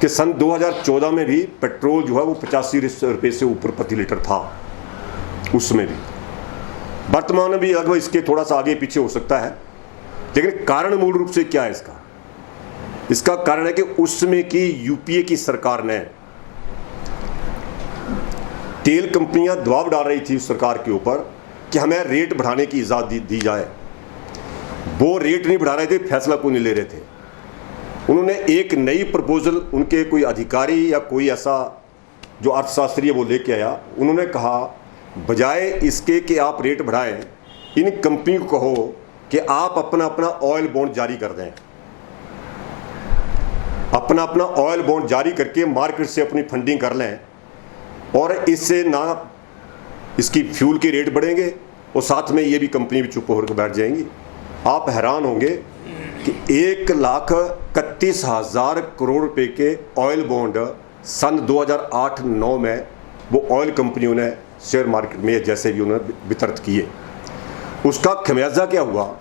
कि सन 2014 में भी पेट्रोल जो है वो 85 रुपये से ऊपर प्रति लीटर था, उसमें भी। वर्तमान में भी लगभग इसके थोड़ा सा आगे पीछे हो सकता है, लेकिन कारण मूल रूप से क्या है इसका कारण है कि उस समय की यूपीए की सरकार ने, तेल कंपनियां दबाव डाल रही थी उस सरकार के ऊपर कि हमें रेट बढ़ाने की इजाज़त दी जाए। वो रेट नहीं बढ़ा रहे थे, फैसला कोई नहीं ले रहे थे। उन्होंने एक नई प्रपोजल, उनके कोई अधिकारी या कोई ऐसा जो अर्थशास्त्री वो लेके आया, उन्होंने कहा बजाय इसके कि आप रेट बढ़ाएं, इन कंपनी को कहो कि आप अपना अपना ऑयल बॉन्ड जारी कर दें, अपना अपना ऑयल बॉन्ड जारी करके मार्केट से अपनी फंडिंग कर लें, और इससे ना इसकी फ्यूल के रेट बढ़ेंगे और साथ में ये भी कंपनी भी चुप होकर बैठ जाएंगी। आप हैरान होंगे कि 1,31,000 करोड़ रुपए के ऑयल बॉन्ड सन 2008-9 में वो ऑयल कंपनियों ने शेयर मार्केट में जैसे भी उन्होंने वितरित किए। उसका खमियाजा क्या हुआ,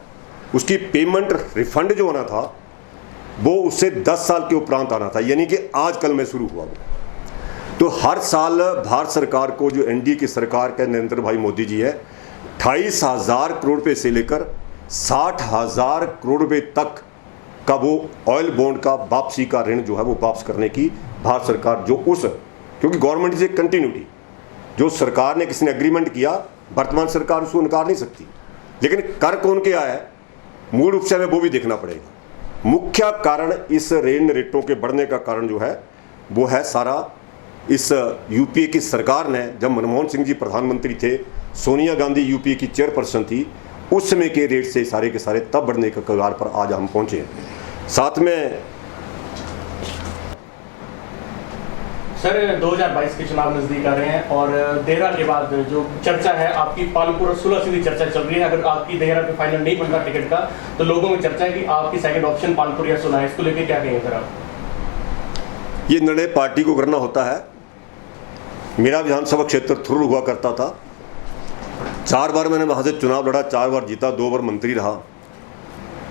उसकी पेमेंट रिफंड जो होना था वो उससे 10 साल के उपरांत आना था, यानी कि आज कल में शुरू हुआ वो। तो हर साल भारत सरकार को, जो एनडीए की सरकार के नरेंद्र भाई मोदी जी है, 28,000 करोड़ रुपये से लेकर 60,000 करोड़ रुपये तक का वो ऑयल बॉन्ड का वापसी का ऋण जो है वो वापस करने की भारत सरकार, जो उस, क्योंकि गवर्नमेंट इज ए कंटिन्यूटी, जो सरकार ने किसी ने एग्रीमेंट किया, वर्तमान सरकार उसको नकार नहीं सकती। लेकिन कर कौन के आया है, मूल रूप से हमें वो भी देखना पड़ेगा। मुख्य कारण इस ऋण रेटों के बढ़ने का कारण जो है वो है सारा इस यूपीए की सरकार ने, जब मनमोहन सिंह जी प्रधानमंत्री थे, सोनिया गांधी यूपीए की चेयरपर्सन थी, उस समय के रेट से सारे के सारे तब बढ़ने के कगार पर आज हम पहुंचे हैं। साथ में सर 2022 के चुनाव नजदीक आ रहे हैं और देहरा के बाद जो चर्चा है आपकी पालमपुर और सुलह सीधी चर्चा चल रही है। अगर आपकी देहरा पे फाइनल नहीं बनता टिकट का तो लोगों में चर्चा है कि आपकी सेकंड ऑप्शन पालमपुर या सुलह है, इसको लेकर क्या कहेंगे सर आप? ये निर्णय पार्टी को करना होता है। मेरा विधानसभा क्षेत्र थुरुर हुआ करता था, 4 बार मैंने वहाँ से चुनाव लड़ा, 4 बार जीता, 2 बार मंत्री रहा।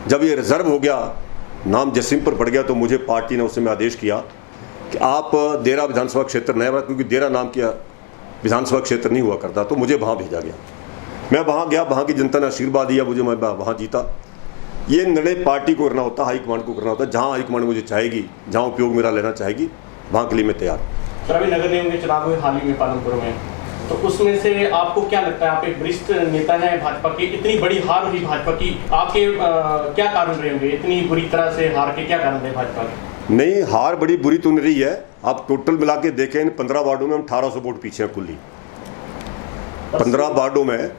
जब ये रिजर्व हो गया, नाम जसीम पर पड़ गया, तो मुझे पार्टी ने उस समय आदेश किया कि आप देहरा विधानसभा क्षेत्र नया, क्योंकि देहरा नाम किया विधानसभा क्षेत्र नहीं हुआ करता, तो मुझे वहाँ भेजा गया। मैं वहाँ गया, वहाँ की जनता ने आशीर्वाद दिया मुझे, मैं वहाँ जीता। ये निर्णय पार्टी को करना होता है, हाईकमांड को करना होता है। जहाँ हाईकमांड मुझे चाहेगी, जहाँ उपयोग मेरा लेना चाहेगी, वहाँ के लिए मैं तैयार। सर अभी नगर निगम के चुनाव हुए हाल ही में पालमपुर में, तो उसमें से आपको क्या लगता है, आप एक वरिष्ठ नेता हैं भाजपा की, इतनी बड़ी हार हुई भाजपा की, आपके क्या कारण रहे होंगे, इतनी बुरी तरह से हार के क्या कारण रहे भाजपा के? नहीं, हार बड़ी बुरी तो नहीं रही है। आप टोटल मिला के देखें, इन 15 वार्डों में हम 1800 वोट पीछे हैं कुल ही। 15 वार्डों में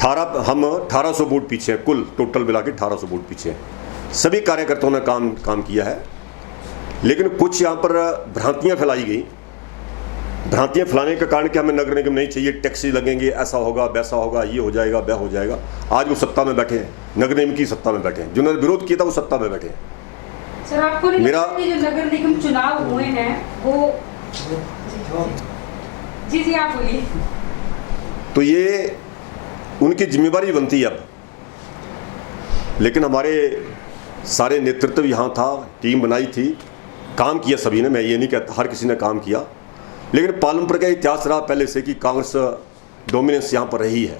हम 1800 वोट पीछे हैं, कुल टोटल मिला के 1800 वोट पीछे हैं। सभी कार्यकर्ताओं ने काम किया है, लेकिन कुछ यहाँ पर भ्रांतियाँ फैलाई गई। भ्रांतियाँ फैलाने का कारण कि हमें नगर निगम नहीं चाहिए, टैक्सी लगेंगे, ऐसा होगा, वैसा होगा, ये हो जाएगा, वह हो जाएगा। आज वो सत्ता में बैठे हैं, नगर निगम की सत्ता में बैठे हैं। जिन्होंने विरोध किया था वो सत्ता में बैठे हैं। सर आपको नहीं मेरा लगता कि जो नगर निगम चुनाव हुए हैं वो जी आप बोलिए। तो ये उनकी जिम्मेवारी बनती है अब, लेकिन हमारे सारे नेतृत्व यहाँ था, टीम बनाई थी, काम किया सभी ने, मैं ये नहीं कहता हर किसी ने काम किया। लेकिन पालमपुर का इतिहास रहा पहले से कि कांग्रेस डोमिनेंस यहाँ पर रही है।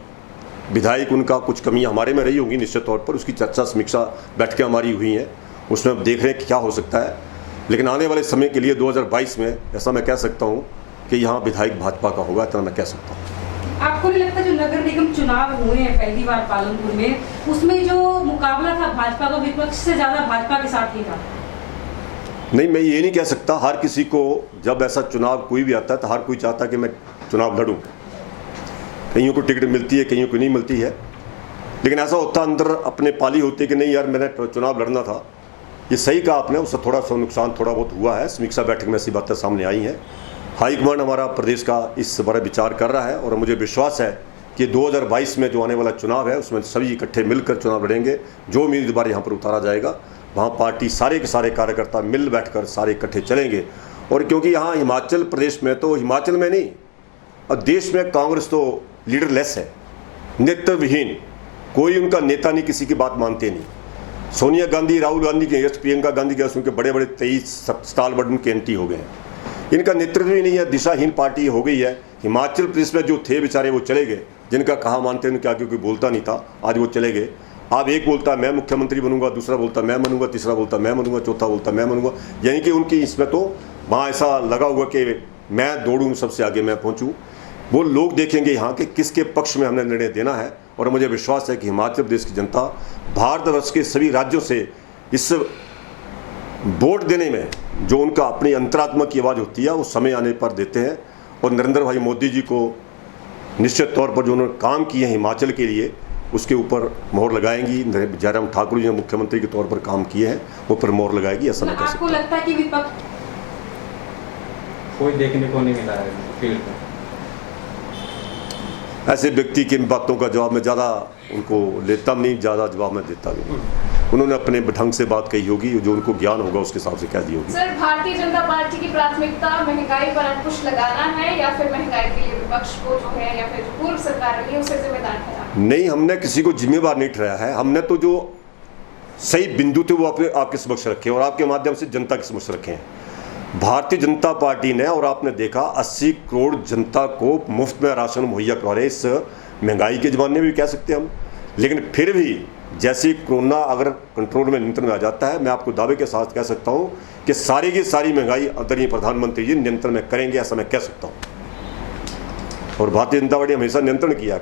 विधायक उनका कुछ कमियाँ हमारे में रही होंगी निश्चित तौर पर, उसकी चर्चा समीक्षा बैठकें हमारी हुई हैं, उसमें अब देख रहे हैं कि क्या हो सकता है। लेकिन आने वाले समय के लिए 2022 में ऐसा मैं कह सकता हूँ कि यहाँ विधायक भाजपा का होगा, इतना मैं कह सकता हूँ। आपको नहीं लगता जो नगर निगम चुनाव हुए हैं पहली बार पालमपुर में, उसमें जो मुकाबला था भाजपा का विपक्ष से ज्यादा भाजपा के साथ ही था? नहीं, मैं ये नहीं कह सकता। हर किसी को जब ऐसा चुनाव कोई भी आता है तो हर कोई चाहता है कि मैं चुनाव लड़ूं। कईयों को टिकट मिलती है, कईयों को नहीं मिलती है, लेकिन ऐसा होता अंदर अपने पाली होती है कि नहीं यार मैंने चुनाव लड़ना था। ये सही कहा आपने, उससे थोड़ा सा नुकसान थोड़ा बहुत हुआ है। समीक्षा बैठक में ऐसी बातें सामने आई हैं। हाईकमांड हमारा प्रदेश का इस बारे विचार कर रहा है और मुझे विश्वास है कि 2022 में जो आने वाला चुनाव है उसमें सभी इकट्ठे मिलकर चुनाव लड़ेंगे। जो उम्मीदवार यहाँ पर उतारा जाएगा वहाँ पार्टी सारे के सारे कार्यकर्ता मिल बैठकर सारे इकट्ठे चलेंगे। और क्योंकि यहाँ हिमाचल प्रदेश में, तो हिमाचल में नहीं और देश में कांग्रेस तो लीडरलेस है, नेतृत्वहीन, कोई उनका नेता नहीं, किसी की बात मानते नहीं। सोनिया गांधी, राहुल गांधी के अगेंस्ट, प्रियंका गांधी के अगेंस्ट उनके बड़े बड़े 23 स्टालवर्ड उनके एंटी हो गए हैं। इनका नेतृत्व ही नहीं है, दिशाहीन पार्टी हो गई है। हिमाचल प्रदेश में जो थे बेचारे वो चले गए, जिनका कहा मानते हैं उनके आगे कोई बोलता नहीं था, आज वो चले गए। अब एक बोलता मैं मुख्यमंत्री बनूंगा, दूसरा बोलता मैं बनूंगा, तीसरा बोलता मैं बनूंगा, चौथा बोलता मैं बनूंगा। यानी कि उनकी इसमें तो वहाँ ऐसा लगा हुआ कि मैं दौड़ूँ, सबसे आगे मैं पहुँचूँ। वो लोग देखेंगे यहाँ कि किसके पक्ष में हमने निर्णय देना है। और मुझे विश्वास है कि हिमाचल प्रदेश की जनता भारतवर्ष के सभी राज्यों से इस वोट देने में जो उनका अपनी अंतरात्मा की आवाज़ होती है वो समय आने पर देते हैं। और नरेंद्र भाई मोदी जी को निश्चित तौर पर जो उन्होंने काम किए हैं हिमाचल के लिए, उसके ऊपर मोहर लगाएंगी। जयराम ठाकुर जी ने मुख्यमंत्री के तौर पर काम किए हैं, वो पर मोहर लगाएगी, ऐसा मैं कह सकता आपको हूं। लगता है कि विपक्ष कोई देखने को नहीं मिला है फील्ड में? ऐसे व्यक्ति की बातों का जवाब मैं ज़्यादा उनको लेता नहीं, ज़्यादा जवाब मैं देता भी नहीं। उन्होंने अपने ढंग से बात कही होगी, जो उनको ज्ञान होगा उसके हिसाब से कह दी होगी। सर, भारतीय जनता पार्टी की प्राथमिकता महंगाई पर अंकुश लगाना है या फिर महंगाई के लिए विपक्ष को जो है या फिर जो पूर्व सरकार रही है उसे जिम्मेदार ठहराना? नहीं, हमने किसी को जिम्मेवार नहीं ठहराया है। हमने तो जो सही बिंदु थे वो आपके समक्ष रखे और आपके माध्यम से जनता के समक्ष रखे हैं। भारतीय जनता पार्टी ने, और आपने देखा 80 करोड़ जनता को मुफ्त में राशन मुहैया करवा रहे, इस महंगाई के ज़माने में भी कह सकते हैं हम। लेकिन फिर भी जैसे कोरोना अगर कंट्रोल में, नियंत्रण में आ जाता है, मैं आपको दावे के साथ कह सकता हूं कि सारी की सारी महंगाई आदरणीय प्रधानमंत्री जी नियंत्रण में करेंगे, ऐसा मैं कह सकता हूं। और भारतीय जनता पार्टी हमेशा नियंत्रण किया,